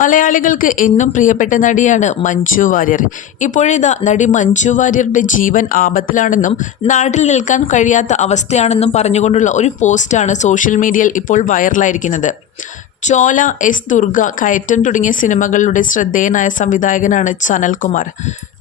മലയാളികൾക്ക് എന്നും പ്രിയപ്പെട്ട നടിയാണ് മഞ്ജു വാര്യർ. ഇപ്പോഴിതാ നടി മഞ്ജു വാര്യരുടെ ജീവൻ ആപത്തിലാണെന്നും നാട്ടിൽ നിൽക്കാൻ കഴിയാത്ത അവസ്ഥയാണെന്നും പറഞ്ഞുകൊണ്ടുള്ള ഒരു പോസ്റ്റാണ് സോഷ്യൽ മീഡിയയിൽ ഇപ്പോൾ വൈറലായിരിക്കുന്നത്. ചോല എസ് ദുർഗ കയറ്റം തുടങ്ങിയ സിനിമകളുടെ ശ്രദ്ധേയനായ സംവിധായകനാണ് സനൽകുമാർ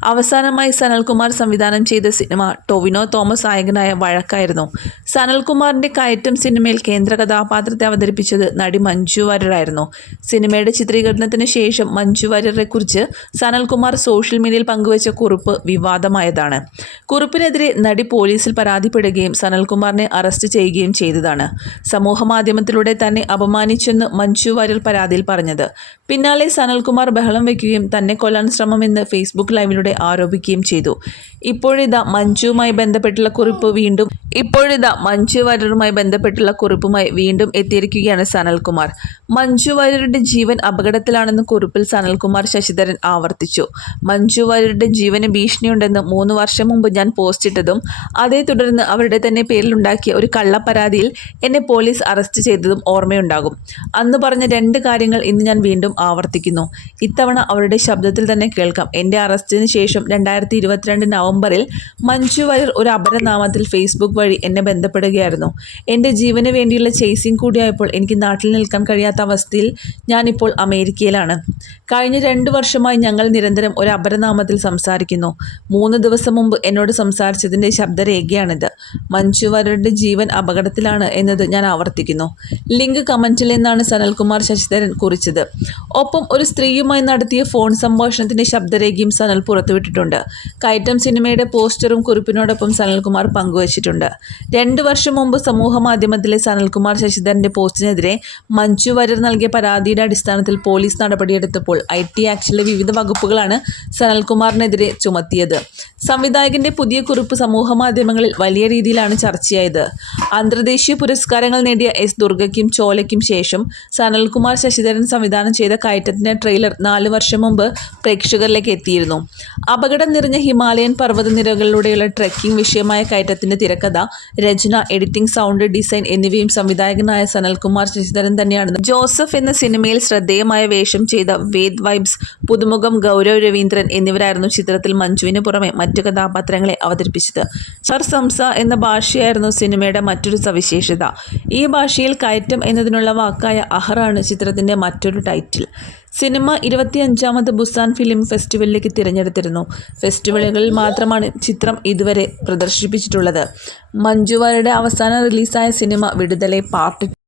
അവസാനമായി സനൽകുമാർ സംവിധാനം ചെയ്ത സിനിമ ടൊവിനോ തോമസ് നായകനായ വഴക്കായിരുന്നു. സനൽകുമാറിന്റെ കയറ്റം സിനിമയിൽ കേന്ദ്ര കഥാപാത്രത്തെ അവതരിപ്പിച്ചത് നടി മഞ്ജു വാര്യരായിരുന്നു സിനിമയുടെ ചിത്രീകരണത്തിന് ശേഷം മഞ്ജു വാര്യരെക്കുറിച്ച് സനൽകുമാർ സോഷ്യൽ മീഡിയയിൽ പങ്കുവച്ച കുറിപ്പ് വിവാദമായതാണ്. കുറിപ്പിനെതിരെ നടി പോലീസിൽ പരാതിപ്പെടുകയും സനൽകുമാറിനെ അറസ്റ്റ് ചെയ്യുകയും ചെയ്തതാണ്. സമൂഹ മാധ്യമത്തിലൂടെ തന്നെ അപമാനിച്ചെന്ന് മഞ്ജു വാര്യർ പരാതിയിൽ പറഞ്ഞത്. പിന്നാലെ സനൽകുമാർ ബഹളം വയ്ക്കുകയും തന്നെ കൊല്ലാൻ ശ്രമമെന്ന് ഫേസ്ബുക്ക് ലൈവിലൂടെ ആരോപിക്കുകയും ചെയ്തു. ഇപ്പോഴിതാ മഞ്ജുവുമായി ബന്ധപ്പെട്ടുള്ള കുറിപ്പ് വീണ്ടും ഇപ്പോഴിതാ മഞ്ജു വാര്യരുമായി ബന്ധപ്പെട്ടുള്ള കുറിപ്പുമായി വീണ്ടും എത്തിയിരിക്കുകയാണ് സനൽകുമാർ. മഞ്ജു വാര്യരുടെ ജീവൻ അപകടത്തിലാണെന്ന് കുറിപ്പിൽ സനൽകുമാർ ശശിധരൻ ആവർത്തിച്ചു. മഞ്ജു വാര്യരുടെ ജീവന് ഭീഷണിയുണ്ടെന്ന് മൂന്ന് വർഷം മുമ്പ് ഞാൻ പോസ്റ്റ് ഇട്ടതും അതേ തുടർന്ന് അവരുടെ തന്നെ പേരിലുണ്ടാക്കിയ ഒരു കള്ളപ്പരാതിയിൽ എന്നെ പോലീസ് അറസ്റ്റ് ചെയ്തതും ഓർമ്മയുണ്ടാകും. അന്ന് പറഞ്ഞ രണ്ട് കാര്യങ്ങൾ ഇന്ന് ഞാൻ വീണ്ടും ആവർത്തിക്കുന്നു. ഇത്തവണ അവരുടെ ശബ്ദത്തിൽ തന്നെ കേൾക്കാം. എന്റെ അറസ്റ്റിന് ശേഷം രണ്ടായിരത്തി നവംബറിൽ മഞ്ജു വാര്യർ ഒരു അപരനാമത്തിൽ ഫേസ്ബുക്ക് വഴി എന്നെ ബന്ധപ്പെടുകയായിരുന്നു. എന്റെ ജീവന് വേണ്ടിയുള്ള ചേസിങ് കൂടിയായപ്പോൾ എനിക്ക് നാട്ടിൽ നിൽക്കാൻ കഴിയാത്ത അവസ്ഥയിൽ ഞാനിപ്പോൾ അമേരിക്കയിലാണ്. കഴിഞ്ഞ രണ്ട് വർഷമായി ഞങ്ങൾ നിരന്തരം ഒരു അപരനാമത്തിൽ സംസാരിക്കുന്നു. മൂന്ന് ദിവസം മുമ്പ് എന്നോട് സംസാരിച്ചതിന്റെ ശബ്ദരേഖയാണിത്. മഞ്ജുവരുടെ ജീവൻ അപകടത്തിലാണ് എന്നത് ഞാൻ ആവർത്തിക്കുന്നു. ലിങ്ക് കമന്റിൽ നിന്നാണ് സനൽകുമാർ ശശിധരൻ കുറിച്ചത്. ഒപ്പം ഒരു സ്ത്രീയുമായി നടത്തിയ ഫോൺ സംഭാഷണത്തിന്റെ ശബ്ദരേഖയും സനൽ പുറത്തുവിട്ടിട്ടുണ്ട്. കയറ്റം സിനിമയുടെ പോസ്റ്ററും കുറിപ്പിനോടൊപ്പം സനൽകുമാർ പങ്കുവച്ചിട്ടുണ്ട്. രണ്ട് വർഷം മുമ്പ് സമൂഹ മാധ്യമത്തിലെ സനൽകുമാർ ശശിധരന്റെ പോസ്റ്റിനെതിരെ മഞ്ജു നൽകിയ പരാതിയുടെ അടിസ്ഥാനത്തിൽ പോലീസ് നടപടിയെടുത്തപ്പോൾ ഐ ടി ആക്ടിലെ വിവിധ വകുപ്പുകളാണ് സനൽകുമാറിനെതിരെ ചുമത്തിയത്. സംവിധായകന്റെ പുതിയ കുറിപ്പ് സമൂഹ മാധ്യമങ്ങളിൽ വലിയ രീതിയിലാണ് ചർച്ചയായത്. അന്തർദേശീയ പുരസ്കാരങ്ങൾ നേടിയ എസ് ദുർഗയ്ക്കും ചോലയ്ക്കും ശേഷം സനൽകുമാർ ശശിധരൻ സംവിധാനം ചെയ്ത കയറ്റത്തിന്റെ ട്രെയിലർ നാല് വർഷം മുമ്പ് പ്രേക്ഷകരിലേക്ക് എത്തിയിരുന്നു. അപകടം നിറഞ്ഞ ഹിമാലയൻ പർവതനിരകളിലൂടെയുള്ള ട്രെക്കിംഗ് വിഷയമായ കയറ്റത്തിന്റെ തിരക്കഥ രചന എഡിറ്റിംഗ് സൗണ്ട് ഡിസൈൻ എന്നിവയും സംവിധായകനായ സനൽകുമാർ ശശിധരൻ തന്നെയാണ്. ജോസഫ് എന്ന സിനിമയിൽ ശ്രദ്ധേയമായ വേഷം ചെയ്ത വേദ് വൈബ്സ് പുതുമുഖം ഗൗരവ് രവീന്ദ്രൻ എന്നിവരായിരുന്നു ചിത്രത്തിൽ മഞ്ജുവിന് പുറമെ മറ്റു കഥാപാത്രങ്ങളെ അവതരിപ്പിച്ചത്. സർസംസ എന്ന ഭാഷയായിരുന്നു സിനിമയുടെ മറ്റൊരു സവിശേഷത. ഈ ഭാഷയിൽ കയറ്റം എന്നതിനുള്ള വാക്കായ അഹറാണ് ചിത്രത്തിന്റെ മറ്റൊരു ടൈറ്റിൽ. സിനിമ ഇരുപത്തിയഞ്ചാമത് ബുസാൻ ഫിലിം ഫെസ്റ്റിവലിലേക്ക് തിരഞ്ഞെടുത്തിരുന്നു. ഫെസ്റ്റിവലുകളിൽ മാത്രമാണ് ചിത്രം ഇതുവരെ പ്രദർശിപ്പിച്ചിട്ടുള്ളത്. മഞ്ജുവാരുടെ അവസാന റിലീസായ സിനിമ വിടുതലെ പാർട്ട്